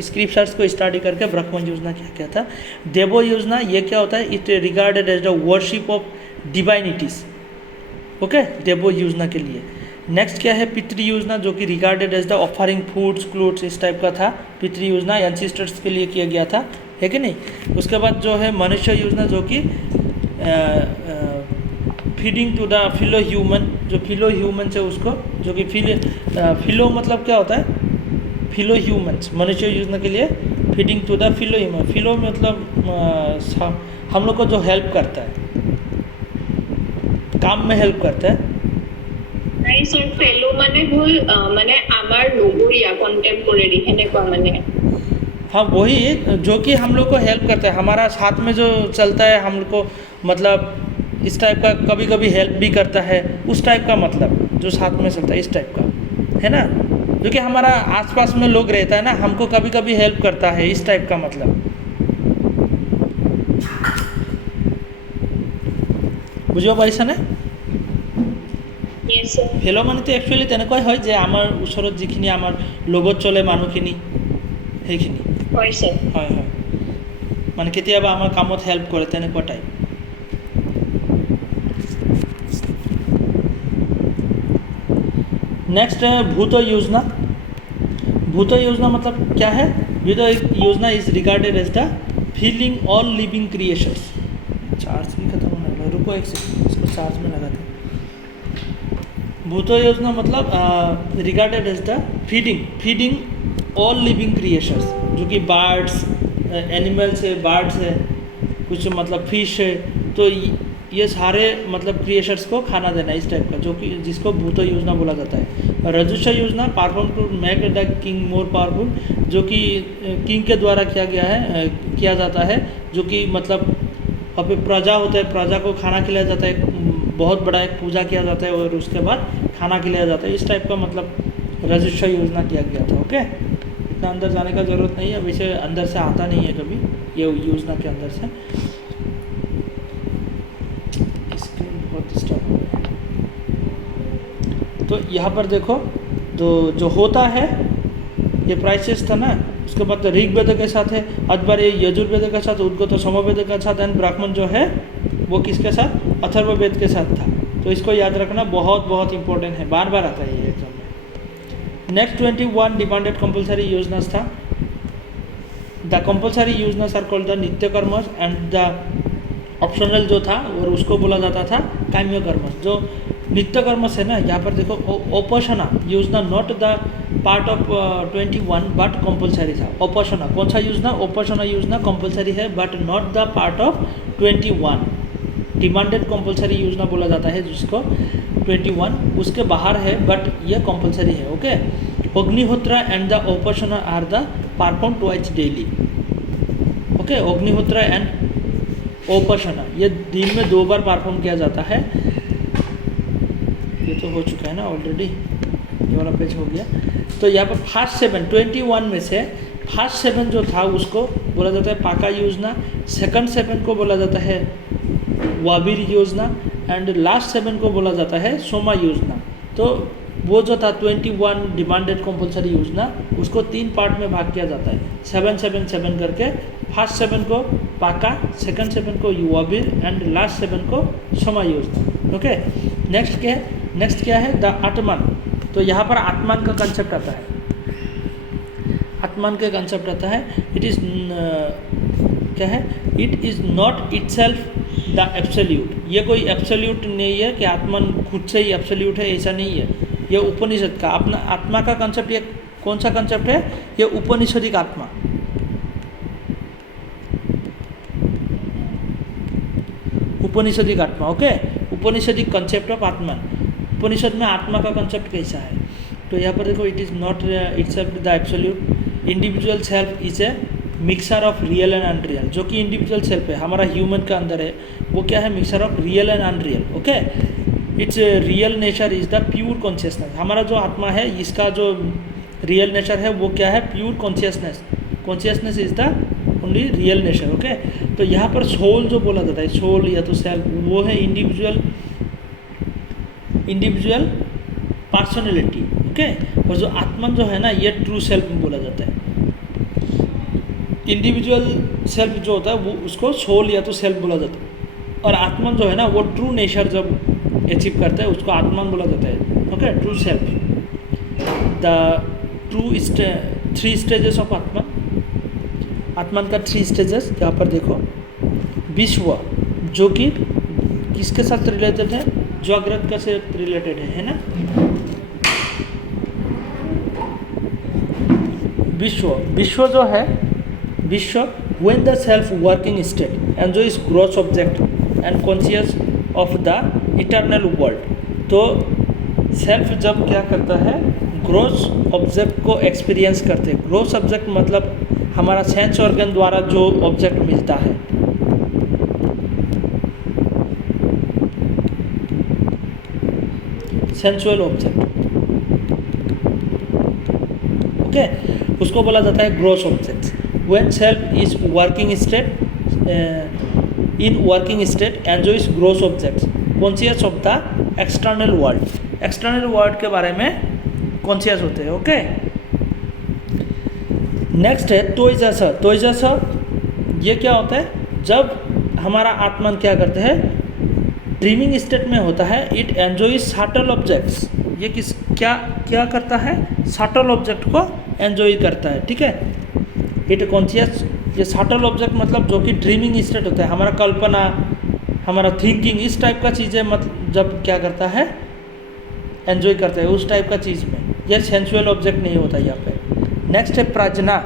scriptures को स्टडी करके ब्रह्म योजना क्या था। देवो योजना ये क्या होता है, it regarded as the worship of divinities, okay, देवो योजना के लिए। नेक्स्ट क्या है, पितृ योजना जो कि regarded as the offering foods clothes, इस टाइप का था पितृ योजना, एंसिस्टर्स के लिए किया गया था, है कि नहीं। उसके बाद जो है मनुष्य योजना जो कि feeding to the fellow human, जो फिलो ह्यूमन्स है उसको, जो कि फिलो मतलब क्या होता है, फिलो ह्यूमन्स, मनुष्य योजना के लिए feeding to the fellow human, fellow मतलब हम लोग को जो हेल्प करता है, काम में हेल्प करता है। नहीं सर, फेलो माने भूल माने आमार लोगोरिया कॉन्टेम्पोरेरी हेनेका माने। हाँ वही, जो कि हम लोग को हेल्प करता है, हमारा साथ में जो चलता है, हम लोग को मतलब इस टाइप का, कभी कभी हेल्प भी करता है, उस टाइप का, मतलब जो साथ में चलता है इस टाइप का, है ना, जो कि हमारा आसपास में लोग रहता है ना, हमको कभी कभी हेल्प करता है, इस टाइप का मतलब। বুঝিব পাৰিছানে? Yes sir. ফেলো মানেতো একচুৱেলি তেনেকুৱাই হয় যে আমাৰ ওচৰত যিখিনি আমাৰ লগত চলে মানুহখিনি, সেইখিনি হয় sir. হয় হয়, মানে কেতিয়াবা আমাৰ কামত হেল্প কৰে, তেনেকুৱা টাইপ। नेक्स्ट है भूत योजना। भूत योजना मतलब क्या है, भूत योजना is regarded as the feeling all living creations. Charge भी खत्म होने वाला, रुको एक सेकंड, इसको चार्ज में लगाते हैं। भूत योजना मतलब regarded as the feeding all living creations, जो कि बर्ड्स, एनिमल्स है, बर्ड्स है, कुछ मतलब फिश है, तो ये सारे मतलब क्रिएशंस को खाना देना, इस टाइप का, जो कि जिसको भूत योजना बोला जाता है। रजुषा योजना perform to make the king more powerful, जो कि किंग के द्वारा किया जाता है, जो कि मतलब वहाँ पे प्रजा होता है, प्रजा को खाना खिलाया जाता है, बहुत बड़ा एक पूजा किया जाता है और उसके बाद खाना खिलाया जाता है, इस टाइप का मतलब रजुषा योजना किया गया था, ओके। इतना अंदर जाने का ज़रूरत नहीं है, वैसे अंदर से आता नहीं है कभी ये योजना के अंदर से। तो यहाँ पर देखो, तो जो होता है ये प्राइसेस था ना, उसके बाद ऋग्वेद के साथ है, अध्वर्य यजुर्वेद के साथ, उद्गत समवेद के साथ, एंड ब्राह्मण जो है वो किसके साथ, अथर्ववेद के साथ था। तो इसको याद रखना, बहुत बहुत इंपॉर्टेंट है, बार बार आता है ये एग्जाम में। नेक्स्ट 21 डिमांडेड कंपलसरी योजनास था। द कंपलसरी योजनास आर कॉल्ड द नित्य कर्मस एंड द ऑप्शनल जो था और उसको बोला जाता था काम्य कर्मस। जो नित्य कर्मस है ना, यहाँ पर देखो उपासना योजना not the part of 21 but compulsory था। उपासना कौन सा योजना, उपासना योजना कंपलसरी है but not the part of 21। Demanded compulsory योजना बोला जाता है जिसको 21 उसके बाहर है बट ये कंपलसरी है, ओके। अग्निहोत्र एंड द उपासना are the perform twice daily, okay. अग्निहोत्र एंड ओपशना, ये दिन में 2 बार परफॉर्म किया जाता है। ये तो हो चुका है ना ऑलरेडी, ये वाला पेज हो गया। तो यहाँ पर फर्स्ट 7 21 में से फर्स्ट 7 जो था उसको बोला जाता है पाका योजना, सेकंड 7 को बोला जाता है वाबिर योजना, एंड लास्ट 7 को बोला जाता है सोमा योजना। तो वो जो था 21 डिमांडेड कंपलसरी योजना, उसको 3 पार्ट में भाग किया जाता है, 7 7 7 करके। फर्स्ट 7 को पाका, सेकंड 7 को वाबिर एंड लास्ट 7 को सोमा योजना। ओके, नेक्स्ट क्या है द आत्मान। तो यहाँ पर आत्मान का कंसेप्ट आता है, आत्मान का कंसेप्ट आता है। इट इज़ क्या है, it is not itself the absolute. ये कोई एब्सोल्यूट नहीं है कि आत्मान खुद से ही एब्सोल्यूट है, ऐसा नहीं है। ये उपनिषद का अपना आत्मा का कंसेप्ट, ये कौन सा कंसेप्ट है, ये उपनिषदिक आत्मा। उपनिषदिक आत्मा, ओके, उपनिषदिक कंसेप्ट ऑफ आत्मा। उपनिषद में आत्मा का कंसेप्ट कैसा है, तो यहाँ पर देखो, it is not itself the absolute. Individual self is a mixer of real and unreal. जो कि इंडिविजुअल सेल्फ है हमारा ह्यूमन का अंदर है, वो क्या है, mixer of real and unreal. Okay, it's real nature is the pure consciousness. हमारा जो आत्मा है इसका जो रियल नेचर है वो क्या है, pure consciousness. Consciousness is the only real nature. Okay, तो यहाँ पर सोल जो बोला जाता है, सोल या तो सेल्फ, वो है इंडिविजुअल पर्सनैलिटी। ओके, और जो आत्मा जो है ना, ये ट्रू सेल्फ बोला जाता है। इंडिविजुअल सेल्फ जो होता है वो उसको सोल या तो सेल्फ बोला जाता है, और आत्मा जो है ना वो ट्रू नेचर जब अचीव करता है उसको आत्मा बोला जाता है। Okay, true self. The true 3 stages of आत्मान का 3 स्टेजेस यहाँ पर देखो। विश्व, जो कि किसके साथ रिलेटेड है, जागृत का से रिलेटेड है ना। विश्व जो है, विश्व when the self working state enjoys gross object and conscious of the eternal world। तो सेल्फ जब क्या करता है, ग्रोस ऑब्जेक्ट को एक्सपीरियंस करते हैं। ग्रोस ऑब्जेक्ट मतलब हमारा सेंस ऑर्गन द्वारा जो ऑब्जेक्ट मिलता है, सेंसुअल ऑब्जेक्ट। ओके, उसको बोला जाता है gross object. When self is working state, in working state enjoys gross objects, conscious of the external world। external world के बारे में conscious होते हैं। ओके, नेक्स्ट है तोयजासा। तोयजासा ये क्या होता है, जब हमारा आत्मन क्या करते हैं, ड्रीमिंग स्टेट में होता है। It enjoy subtle objects. ये क्या करता है, सटल ऑब्जेक्ट को एन्जॉय करता है। ठीक है, इट कॉन्शियस, ये सटल ऑब्जेक्ट मतलब जो कि ड्रीमिंग स्टेट होता है, हमारा कल्पना, हमारा थिंकिंग, इस टाइप का चीज़ें मतलब जब क्या करता है, एन्जॉय करता है उस टाइप का चीज़ में। यह सेंसुअल ऑब्जेक्ट नहीं होता यहाँ पे। नेक्स्ट है प्रज्ञा।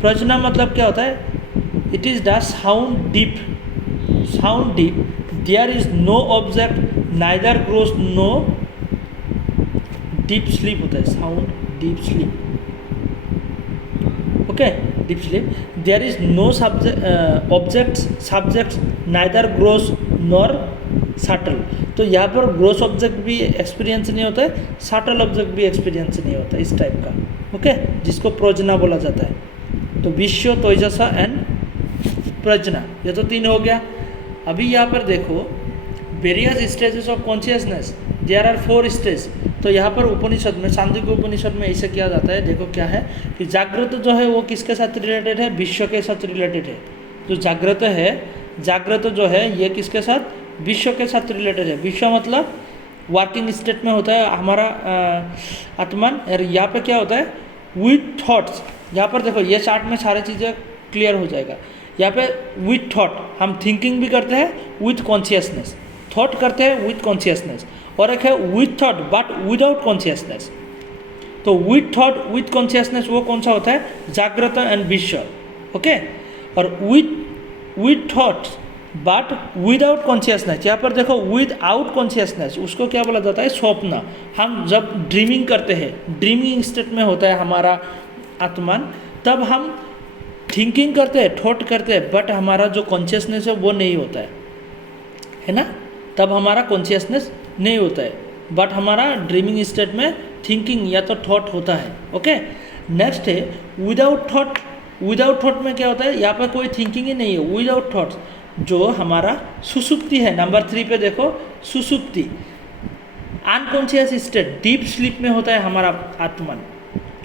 प्रज्ञा मतलब क्या होता है, it is the sound deep. There is no object neither gross no deep sleep होता है, sound deep sleep. Okay, deep sleep. There is no subject neither gross nor subtle. तो यहाँ पर ग्रोस ऑब्जेक्ट भी एक्सपीरियंस नहीं होता है, subtle object भी एक्सपीरियंस नहीं होता, इस टाइप का। ओके, जिसको प्रज्ञा बोला जाता है। तो विश्व, तोयजासा एंड प्रज्ञा, ये तो 3 हो गया। अभी यहाँ पर देखो, various stages of consciousness, there are 4 stage. तो यहाँ पर उपनिषद में, सांख्य उपनिषद में ऐसे किया जाता है। देखो क्या है कि जागृत जो है वो किसके साथ रिलेटेड है, विश्व के साथ रिलेटेड है। जो जागृत जो है ये किसके साथ, विश्व के साथ रिलेटेड है। विश्व मतलब वर्किंग स्टेट में होता है हमारा आत्मन। और यहाँ पे क्या होता है, विथ थॉट्स। यहाँ पर देखो, ये चार्ट में सारी चीज़ें क्लियर हो जाएगा। यहाँ पे विथ थॉट, हम थिंकिंग भी करते हैं विथ कॉन्शियसनेस, थॉट करते हैं विथ कॉन्शियसनेस, और एक है with thought but without consciousness. तो विथ थॉट विथ कॉन्शियसनेस वो कौन सा होता है, जागृत एंड विश्व। ओके, और with thought but without consciousness, यहाँ पर देखो विदाउट कॉन्शियसनेस, उसको क्या बोला जाता है, स्वप्न। हम जब ड्रीमिंग करते हैं, ड्रीमिंग स्टेट में होता है हमारा आत्मन, तब हम थिंकिंग करते हैं, थॉट करते हैं, बट हमारा जो कॉन्शियसनेस है वो नहीं होता है ना, तब हमारा कॉन्शियसनेस नहीं होता है, बट हमारा ड्रीमिंग स्टेट में थिंकिंग या तो थॉट होता है। ओके, नेक्स्ट है विदाउट थॉट। विदाउट थॉट में क्या होता है, यहाँ पर कोई थिंकिंग ही नहीं है। विदाउट थॉट्स जो हमारा सुसुप्ति है, नंबर 3 पे देखो, सुसुप्ति अनकॉन्शियस स्टेट, डीप स्लीप में होता है हमारा आत्मन।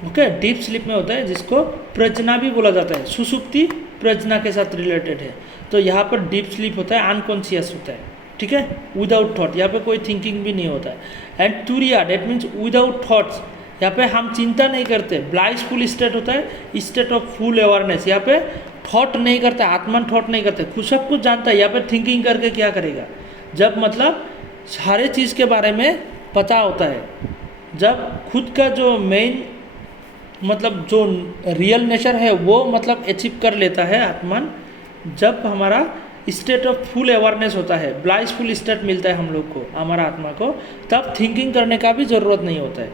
ओके, डीप स्लीप में होता है, जिसको प्रज्ञा भी बोला जाता है। सुसुप्ति प्रज्ञा के साथ रिलेटेड है, तो यहाँ पर डीप स्लीप होता है, अनकॉन्शियस होता है। ठीक है, विदाउट थॉट, यहाँ पे कोई थिंकिंग भी नहीं होता है। एंड तुरिया, डेट मीन्स विदाउट थॉट्स, यहाँ पे हम चिंता नहीं करते। ब्लाइसफुल स्टेट होता है, स्टेट ऑफ फुल अवेयरनेस, यहाँ पे थॉट नहीं करते, आत्मन थॉट नहीं करते, खुद सब कुछ जानता है। यहाँ पे थिंकिंग करके क्या करेगा, जब मतलब सारे चीज़ के बारे में पता होता है, जब खुद का जो मेन मतलब जो रियल नेचर है वो मतलब अचीव कर लेता है आत्मन, जब हमारा स्टेट ऑफ फुल अवेयरनेस होता है, ब्लाइसफुल स्टेट मिलता है हम लोग को, हमारा आत्मा को, तब थिंकिंग करने का भी ज़रूरत नहीं होता है,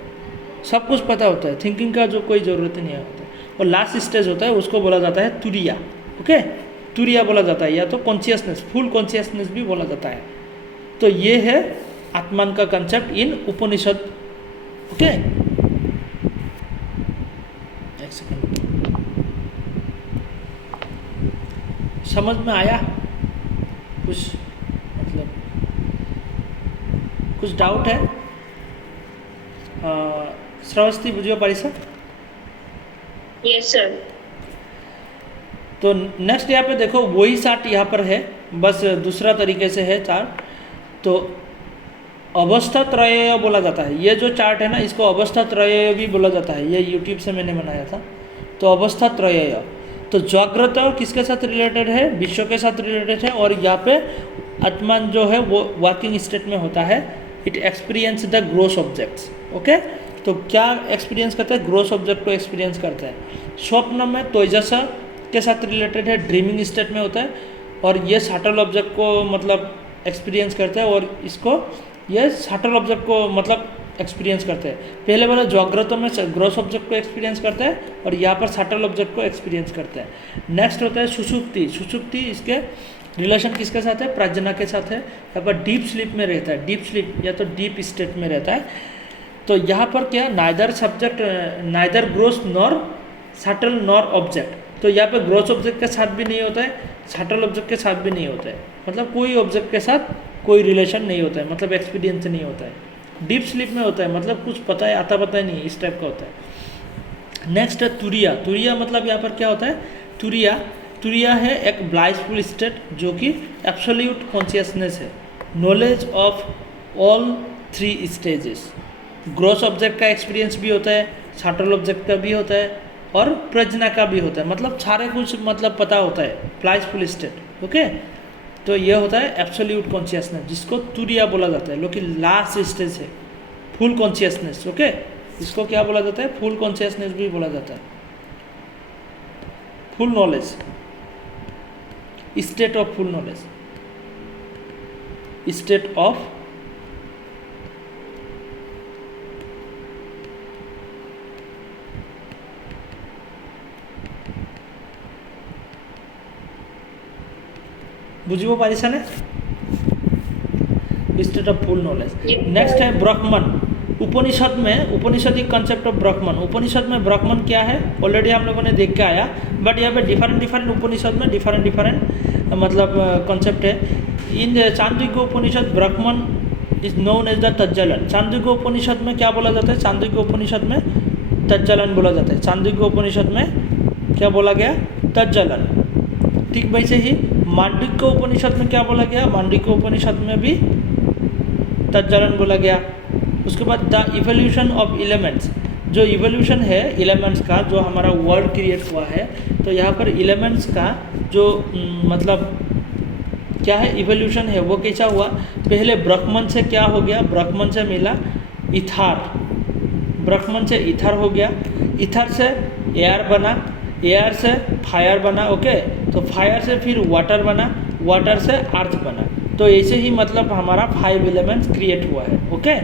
सब कुछ पता होता है, थिंकिंग का जो कोई ज़रूरत ही नहीं होता है। और लास्ट स्टेज होता है, उसको बोला जाता है तुरिया। ओके, तुरिया बोला जाता है, या तो कॉन्शियसनेस, फुल कॉन्शियसनेस भी बोला जाता है। तो ये है आत्मन का कंसेप्ट इन उपनिषद। ओके, एक सेकंड, समझ में आया कुछ, मतलब कुछ डाउट है? श्रावस्ती बुझियो पारिसा? Yes sir. तो नेक्स्ट यहाँ पे देखो, वही चार्ट यहाँ पर है, बस दूसरा तरीके से है चार्ट। तो अवस्था त्रय बोला जाता है, ये जो चार्ट है ना, इसको अवस्था त्रय भी बोला जाता है, ये यूट्यूब से मैंने बनाया था। तो अवस्था त्रय, तो जागृत किसके साथ रिलेटेड है, विश्व के साथ रिलेटेड है, और यहाँ पे आत्मान जो है वो वर्किंग स्टेट में होता है। It experience the gross objects. Okay, तो क्या एक्सपीरियंस करता है, ग्रोस ऑब्जेक्ट को एक्सपीरियंस करता है। स्वप्न में तेजस के साथ रिलेटेड है, ड्रीमिंग स्टेट में होता है, और ये सटल ऑब्जेक्ट को मतलब एक्सपीरियंस करता है, और इसको ये सटल ऑब्जेक्ट को मतलब एक्सपीरियंस करते हैं। पहले वाला जागृत में ग्रोस ऑब्जेक्ट को एक्सपीरियंस करता है, और यहाँ पर सटल ऑब्जेक्ट को एक्सपीरियंस करता है। नेक्स्ट होता है सुषुप्ति। सुषुप्ति, इसके रिलेशन किसके साथ है, प्रज्ञा के साथ है। यहाँ पर डीप स्लीप में रहता है, डीप स्लीप या तो डीप स्टेट में रहता है। तो यहाँ पर क्या, neither subject, neither gross nor subtle nor object. तो यहाँ पे ग्रोस ऑब्जेक्ट के साथ भी नहीं होता है, सटल ऑब्जेक्ट के साथ भी नहीं होता है, मतलब कोई ऑब्जेक्ट के साथ कोई रिलेशन नहीं होता है, मतलब एक्सपीरियंस नहीं होता है। डीप स्लीप में होता है, मतलब कुछ पता है, आता पता ही नहीं, इस टाइप का होता है। नेक्स्ट है तुरिया। तुरिया मतलब यहाँ पर क्या होता है, तुरिया, तुरिया है एक ब्लाइसफुल स्टेट जो कि एब्सोल्यूट कॉन्शियसनेस है, knowledge of all 3 stages. Gross object का एक्सपीरियंस भी होता है, सटल ऑब्जेक्ट का भी होता है, और प्रज्ञा का भी होता है, मतलब सारे कुछ मतलब पता होता है, ब्लाइसफुल स्टेट। ओके, तो ये होता है एब्सोल्यूट कॉन्शियसनेस, जिसको तुरिया बोला जाता है, जो कि लास्ट स्टेज है, फुल कॉन्शियसनेस। ओके, इसको क्या बोला जाता है, फुल कॉन्शियसनेस भी बोला जाता है, full knowledge, state of full knowledge, state of बुझिबो पारिसा ने, state of full knowledge. Next है ब्रह्मन। उपनिषद में, उपनिषदिक कंसेप्ट ऑफ ब्रह्मन। उपनिषद में ब्रह्मन क्या है ऑलरेडी हम लोगों ने देख के आया, बट यहाँ पे डिफरेंट उपनिषद में डिफरेंट मतलब कंसेप्ट है। इन चांद्रिक उपनिषद ब्रह्मन इज नोन एज द तज्जलन। चांद्रिक उपनिषद में क्या बोला जाता है, चांद्रिक उपनिषद में तज्जलन बोला जाता है। चांद्रिक उपनिषद में क्या बोला गया, तज्जलन। ठीक वैसे ही मांडुक्य उपनिषद में क्या बोला गया, मांडुक्य उपनिषद में भी तज्जलन बोला गया। उसके बाद द इवोल्यूशन ऑफ एलिमेंट्स, जो इवोल्यूशन है एलिमेंट्स का, जो हमारा वर्ल्ड क्रिएट हुआ है, तो यहाँ पर एलिमेंट्स का जो मतलब क्या है, इवोल्यूशन है, वो कैसा हुआ। पहले ब्रह्मन से क्या हो गया, ब्रह्मन से मिला इथार, ब्रह्मन से इथर हो गया, इथर से एयर बना, एयर से फायर बना। ओके, तो फायर से फिर वाटर बना, वाटर से अर्थ बना। तो ऐसे ही मतलब हमारा 5 एलिमेंट्स क्रिएट हुआ है। ओके,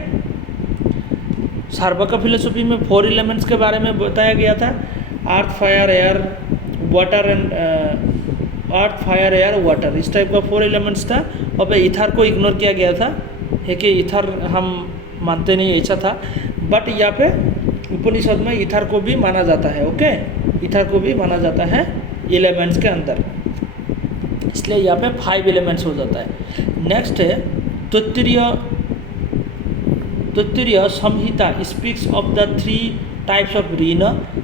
सार्वका फिलोसफी में 4 एलिमेंट्स के बारे में बताया गया था, earth, fire, air, water and earth fire air water, इस टाइप का 4 एलिमेंट्स था। और पे ईथर को इग्नोर किया गया था, है कि ईथर हम मानते नहीं, ऐसा था। बट यहाँ पे उपनिषद में ईथर को भी माना जाता है। ओके, ईथर को भी माना जाता है एलिमेंट्स के अंदर, इसलिए यहाँ पे 5 एलिमेंट्स हो जाता है। नेक्स्ट है Taittiriya Samhita speaks of the 3 types of rina.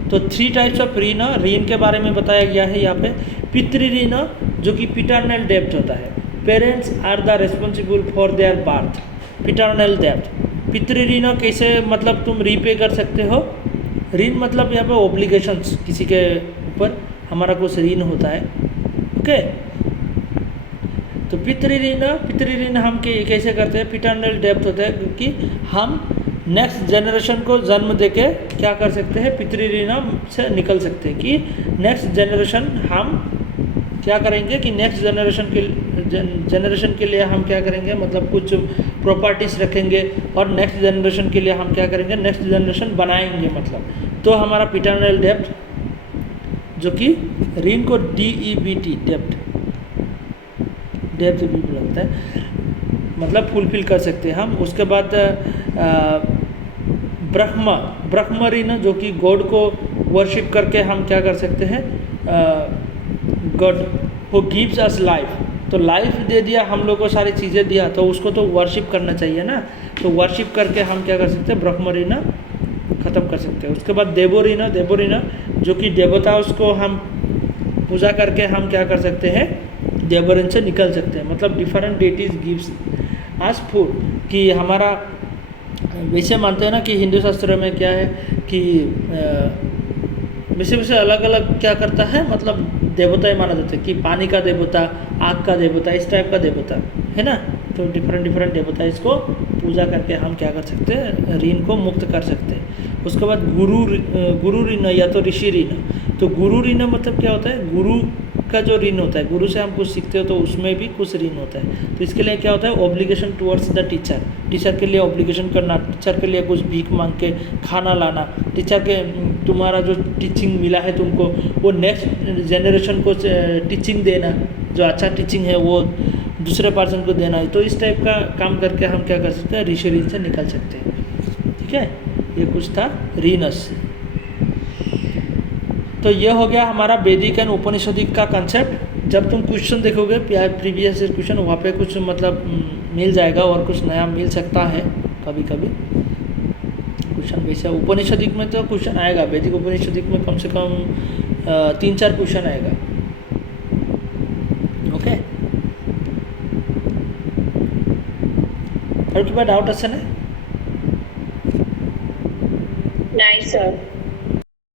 तो 3 टाइप्स ऑफ ऋण के बारे में बताया गया है यहाँ पे। पितृ ऋण जो कि पिटर्नल डेब्ट होता है, parents are the responsible for their birth, paternal डेब्ट। पितृ ऋण कैसे मतलब तुम रीपे कर सकते हो, ऋण मतलब यहाँ पे ऑब्लिगेशंस, किसी के ऊपर हमारा कुछ ऋण होता है। ओके, तो पितृ ऋण हम कैसे करते हैं, पिटर्नल डेब्ट होता है, क्योंकि हम नेक्स्ट जनरेशन को जन्म देके क्या कर सकते हैं, पितृ ऋण से निकल सकते हैं। कि नेक्स्ट जनरेशन हम क्या करेंगे कि नेक्स्ट जनरेशन के लिए हम क्या करेंगे, मतलब कुछ प्रॉपर्टीज रखेंगे, और नेक्स्ट जनरेशन के लिए हम क्या करेंगे, नेक्स्ट जनरेशन बनाएंगे। मतलब तो हमारा पिटर्नल डेब्ट जो कि ऋण को DEBT डेब्ट भी लगता है, मतलब फुलफिल कर सकते हैं हम। उसके बाद ब्रह्म ऋण जो कि गॉड को वर्शिप करके हम क्या कर सकते हैं, God who gives us life, तो लाइफ दे दिया हम लोग को, सारी चीज़ें दिया, तो उसको तो वर्शिप करना चाहिए ना। तो वर्शिप करके हम क्या कर सकते हैं, ब्रह्म ऋण खत्म कर सकते हैं। उसके बाद देवो ऋण जो कि देवता, उसको हम पूजा करके हम क्या कर सकते हैं, देव ऋण से निकल सकते हैं। मतलब डिफरेंट डेटीज गिव्स आज फूड, कि हमारा वैसे मानते हैं ना कि हिंदू शास्त्र में क्या है कि वैसे अलग अलग क्या करता है, मतलब देवता ही माना जाता है, कि पानी का देवता, आग का देवता, इस टाइप का देवता है ना। तो डिफरेंट देवता, इसको पूजा करके हम क्या कर सकते हैं, ऋण को मुक्त कर सकते हैं। उसके बाद गुरु ऋण या तो ऋषि ऋण। तो गुरु ऋण मतलब क्या होता है, गुरु का जो ऋण होता है, गुरु से हम कुछ सीखते हो तो उसमें भी कुछ ऋण होता है। तो इसके लिए क्या होता है, ऑब्लिगेशन टुवर्ड्स द टीचर के लिए ऑब्लिगेशन करना, टीचर के लिए कुछ भीख मांग के खाना लाना, टीचर के तुम्हारा जो टीचिंग मिला है तुमको, वो नेक्स्ट जनरेशन को टीचिंग देना, जो अच्छा टीचिंग है वो दूसरे पर्सन को देना है। तो इस टाइप का काम करके हम क्या कर सकते हैं, ऋषि ऋण से निकल सकते हैं। ठीक है, ये कुछ था ऋणस। तो ये हो गया हमारा वैदिक एंड उपनिषदिक का कंसेप्ट। जब तुम क्वेश्चन देखोगे प्रीवियस ईयर क्वेश्चन, वहाँ पे कुछ मतलब मिल जाएगा और कुछ नया मिल सकता है कभी कभी क्वेश्चन। वैसे उपनिषदिक में तो क्वेश्चन आएगा, वैदिक उपनिषदिक में कम से कम 3-4 क्वेश्चन आएगा। ओके, और कितना डाउट আছে না? Nice sir.